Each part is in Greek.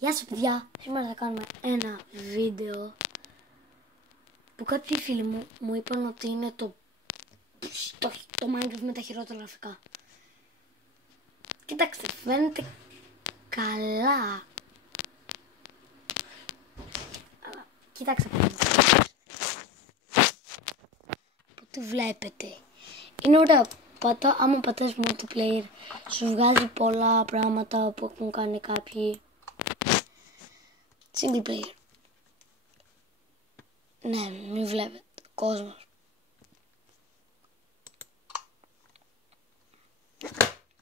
Γεια σας παιδιά, σήμερα θα κάνουμε ένα βίντεο που κάποιοι φίλοι μου είπαν ότι είναι το Minecraft με τα χειρότερα γραφικά. Κοιτάξτε, φαίνεται καλά. Κοιτάξτε τι βλέπετε. Είναι ωραία. Άμα πατάς multiplayer σου βγάζει πολλά πράγματα που έχουν κάνει κάποιοι. Single player. Ναι, μην βλέπετε. Κόσμος.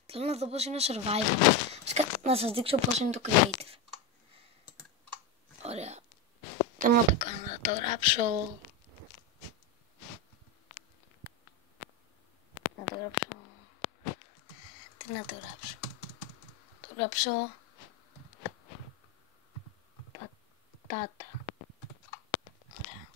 Θέλω να δω πώς είναι ο survival. Να σας δείξω πώς είναι το creative. Ωραία. Δεν μου το κάνω, θα το γράψω. Να το γράψω. Τι να το γράψω. Το γράψω πατάτα. Ωραία.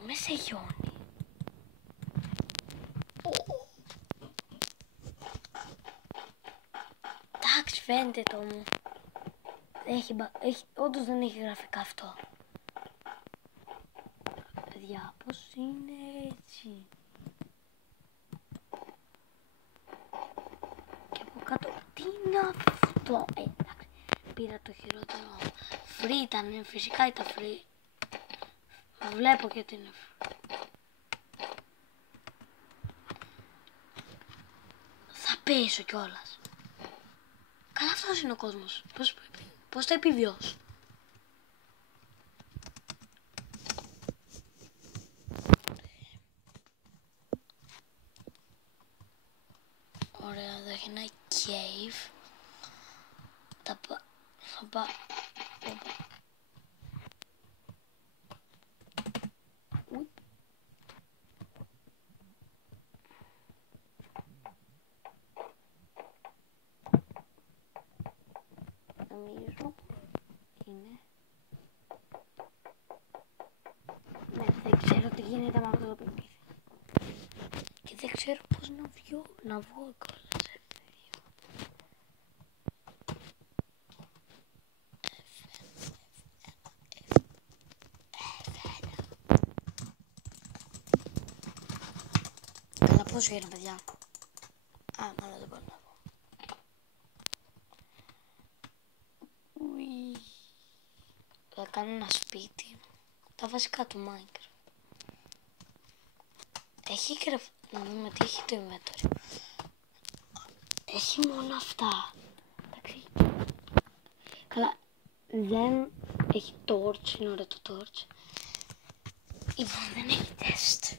Είμαι σε χιόνι. Εντάξει, φαίνεται το μου. Όντως δεν έχει γραφικά αυτό. Παιδιά, πώς είναι έτσι. Και από κάτω, τι είναι αυτό. Εντάξει, πήρα το χειρότερο. Free ήταν, φυσικά ήταν free. Βλέπω και ότι είναι free. Θα πέσω κιόλας. Καλά, αυτός είναι ο κόσμος. Πώς θα επιβιώσω. Ωραία, εδώ έχει ένα cave. Θα πάω. Νομίζω είναι. Ναι, δεν ξέρω τι γίνεται με αυτό το παιχνίδι. Και δεν ξέρω πώς να βγω κιόλας. Καλά, πώς βγαίνω, παιδιά. Μάλλον δεν μπορώ να βγω. Θα κάνω ένα σπίτι. Τα βασικά του Minecraft. Έχει να δούμε τι έχει το inventory. Έχει μόνο αυτά. Εντάξει. Καλά. Δεν έχει torch. Είναι ωραίο το torch. Λοιπόν, δεν έχει test.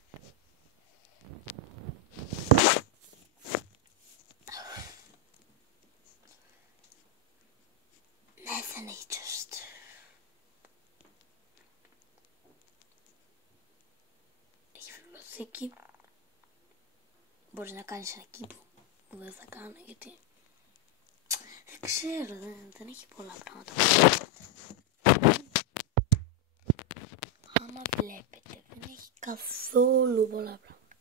Ναι, δεν έχει test. Έχει βιβλιοθήκη. Μπορείς να κάνεις ένα κήπο που δεν θα κάνω γιατί δεν ξέρω, δεν έχει πολλά πράγματα. Άμα βλέπετε δεν έχει καθόλου πολλά πράγματα.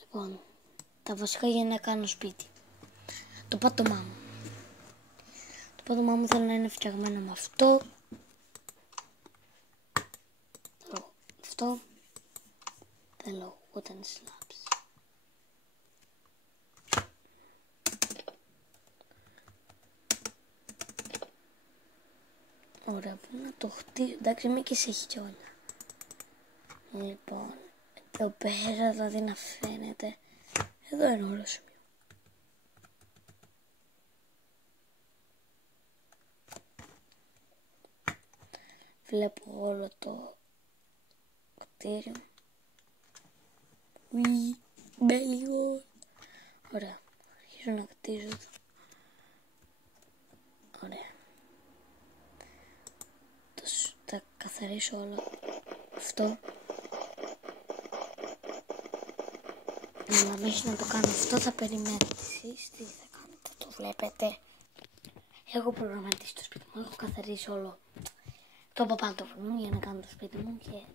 Λοιπόν, τα βασικά για να κάνω σπίτι. Το πάτωμά μου. Το πάτωμά μου θέλω να είναι φτιαγμένο με αυτό. Θέλω wooden slabs. Ωραία, πού να το χτίσω. Εντάξει, είμαι και σε χιόνια. Λοιπόν, εδώ πέρα δηλαδή να φαίνεται. Εδώ είναι όλο σημείο. Βλέπω όλο το κτίριο. Μπε λίγο. Ωραία. Αρχίζω να κτίζω εδώ. Ωραία. Θα καθαρίσω όλο αυτό. Να μέχρι να το κάνω αυτό θα περιμένετε εσείς. Τι θα κάνετε, το βλέπετε. Έχω προγραμματίσει το σπίτι μου. Έχω καθαρίσει όλο το παπάντοφο μου για να κάνω το σπίτι μου και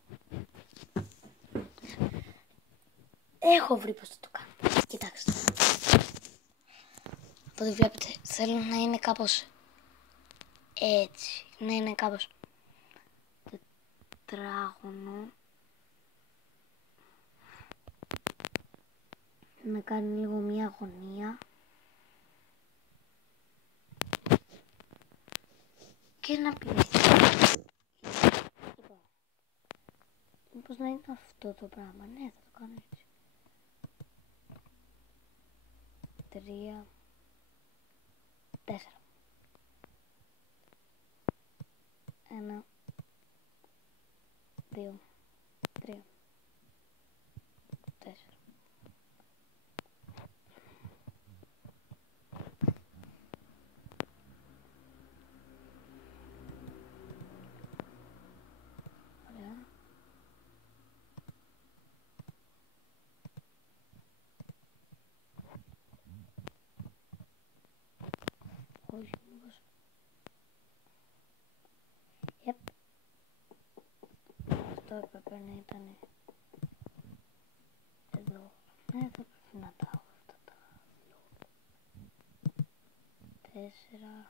έχω βρει πως θα το κάνω. Κοιτάξτε. Από ό,τι βλέπετε θέλω να είναι κάπως έτσι, να είναι κάπως τετράγωνο. Να κάνει λίγο μια γωνία. Και να πληθεί. Λοιπόν, μήπως να είναι αυτό το πράγμα. Ναι, θα το κάνω έτσι. 3, 4. 1, 2, 3, 4. Ωραία. Όχι, μήπως. Yep. Αυτό έπρεπε να ήταν εδώ. Ναι, θα πρέπει να τα έχω αυτά τα δύο. 4.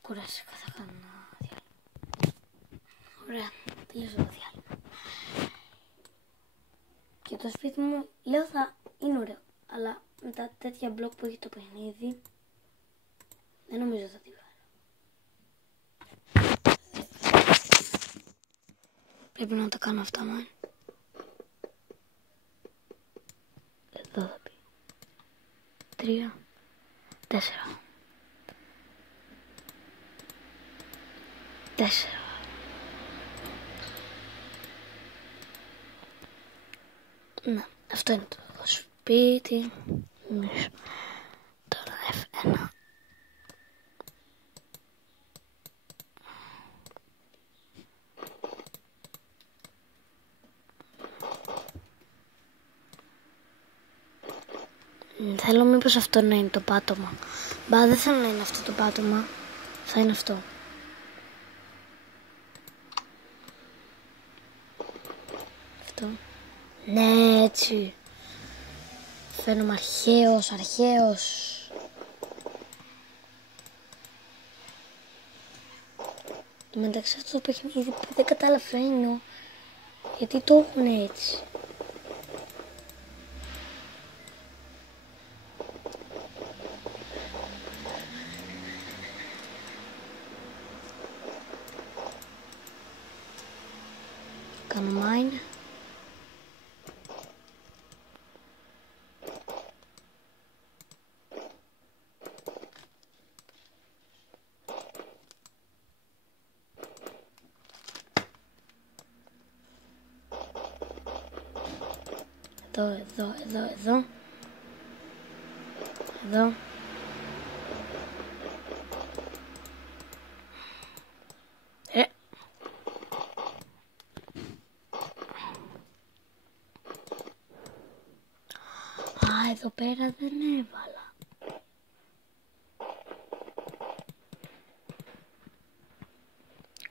Κουράστηκα, θα κάνω ένα διάλειμμα. Ωραία, τελείωσα το διάλειμμα. Και το σπίτι μου, λέω, θα είναι ωραίο. Αλλά με τα τέτοια μπλοκ που έχει το παιχνίδι, δεν νομίζω θα τη βγάλω. Πρέπει να τα κάνω αυτά, μάλλον. Εδώ θα πει. 3, 4. 4. Να, αυτό είναι το σπίτι. Τώρα F1. Θέλω μήπως αυτό να είναι το πάτωμα. Μπα, δεν θέλω να είναι αυτό το πάτωμα. Θα είναι αυτό. Αυτό. Ναι, έτσι. Φαίνομαι αρχαίος. Μεταξύ αυτό το παιχνίδι δεν καταλαβαίνω γιατί το έχουν έτσι. Κάνω mine. Εδώ. Α, εδώ πέρα δεν έβαλα.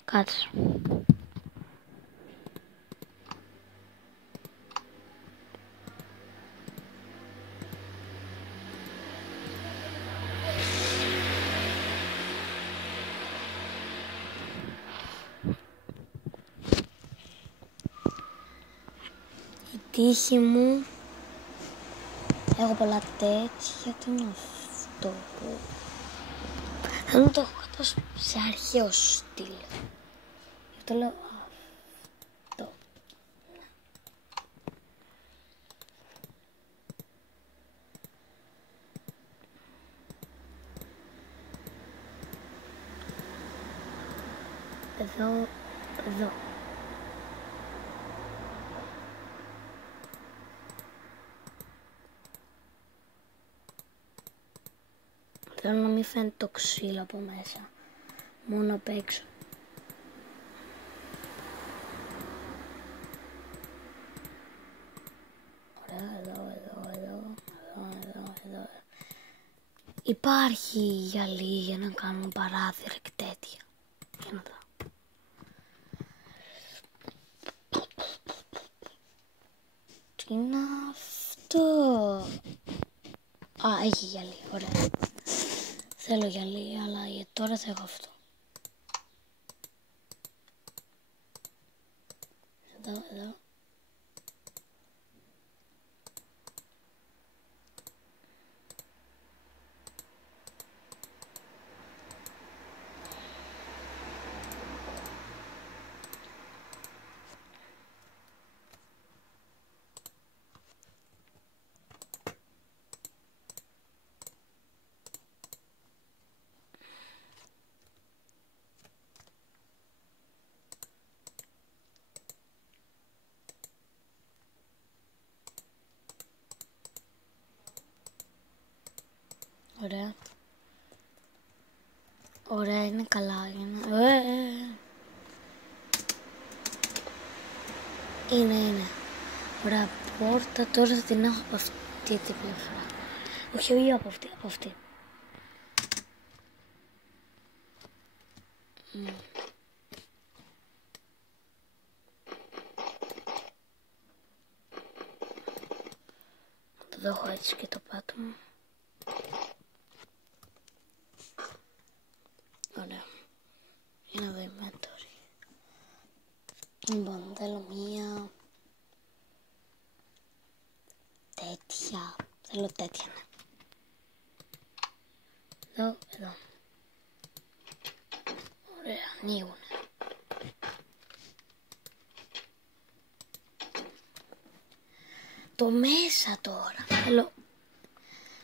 Κάτσε. Η τύχη μου. Έχω πολλά τέτοια. Τι είναι αυτό που... Δεν το έχω κάπως σε αρχαίο στυλ. Γι' αυτό λέω αυτό. Εδώ. Θέλω να μην φαίνεται το ξύλο από μέσα, μόνο απ' έξω. Υπάρχει γυαλί για να κάνουν παράθυρα και τέτοια. Για να δω. Τι είναι αυτό? Α, έχει γυαλί, ωραία. Θέλω γυαλί, αλλά για τώρα θα έχω αυτό. Εδώ. Ωραία. Ωραία, είναι καλά. Είναι. Ωραία, πόρτα. Τώρα θα την έχω από αυτή την πλευρά. Όχι από αυτή. Το έχω έτσι και το πάτωμα. Ωραία. Για να δω η μέτωρη. Λοιπόν, θέλω μία τέτοια. Θέλω τέτοια, ναι. Εδώ. Ωραία, ανοίγουνε. Το μέσα τώρα. Θέλω.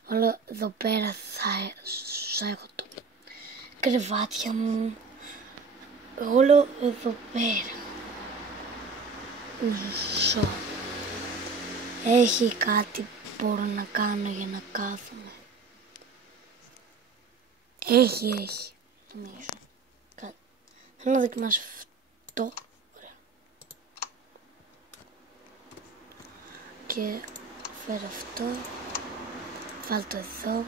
Όλο εδώ πέρα θα έχω το κρεβάτια μου. Όλο εδώ πέρα. Μισό. Έχει κάτι που μπορώ να κάνω για να κάθομαι. Έχει. Νομίζω. Θέλω να δοκιμάσω αυτό. Ωραία. Και φέρω αυτό. Βάλω το εδώ.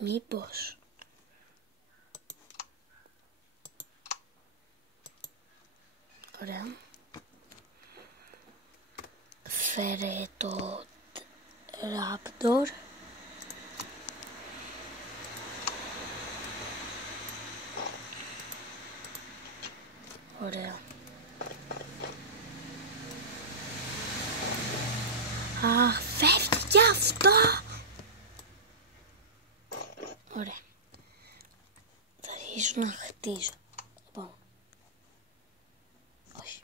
Μήπως ωραία. Φέρε το Raptor. Ωραία. Αχ, φεύγει κι αυτό. Ωραία. Θα αρχίσω να χτίζω. Λοιπόν. Όχι.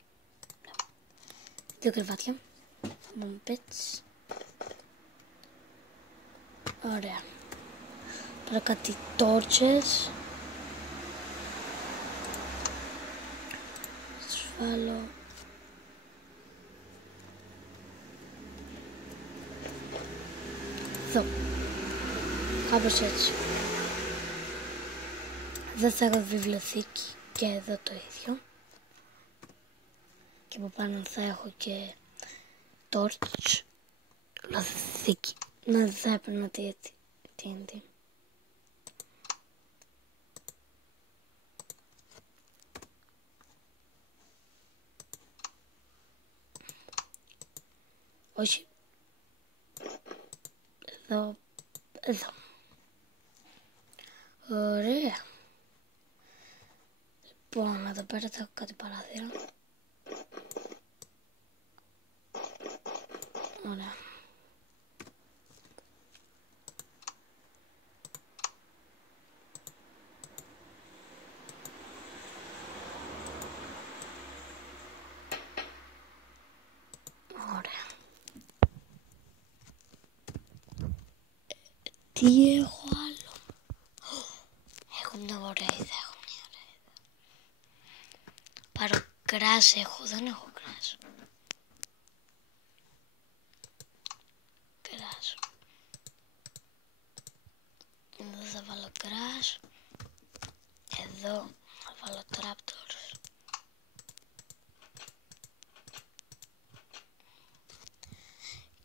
Ναι. 2 κρεβάτια. Θα πάμε πέτς. Ωραία. Τώρα κάτι τόρτσες. Θα τους βάλω. Εδώ. Κάπως έτσι. Δεν θα έχω βιβλιοθήκη και εδώ το ίδιο. Και από πάνω θα έχω και torch. Βιβλιοθήκη. Να θα έπαιρνα TNT. Όχι. Εδώ. Ωραία. Λοιπόν, εδώ πέρα θα έχω κάτι παράθυρα. Ωραία. Ωραία. Τι έχω άλλο? Έχω μια ωραία ιδέα. Πάρω κράσι, δεν έχω κράσι.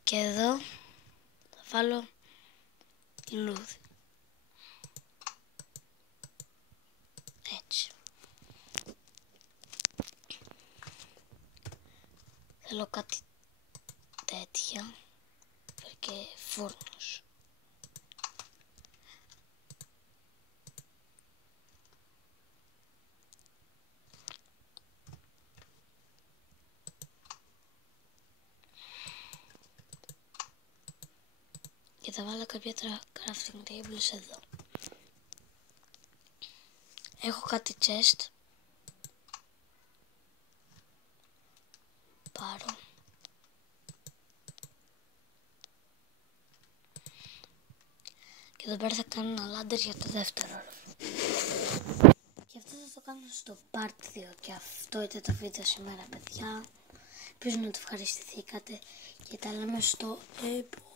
Και εδώ θα βάλω λουλούδι. Έτσι. Θέλω κάτι τέτοια και φούρνος. Και θα βάλω κάποια crafting tables εδώ. Έχω κάτι chest. Πάρω. Και εδώ πέρα θα κάνω ένα ladder για το δεύτερο όροφο. Και αυτό θα το κάνω στο part 2. Και αυτό ήταν το βίντεο σήμερα, παιδιά. Ελπίζω να το ευχαριστηθήκατε. Και τα λέμε στο επόμενο.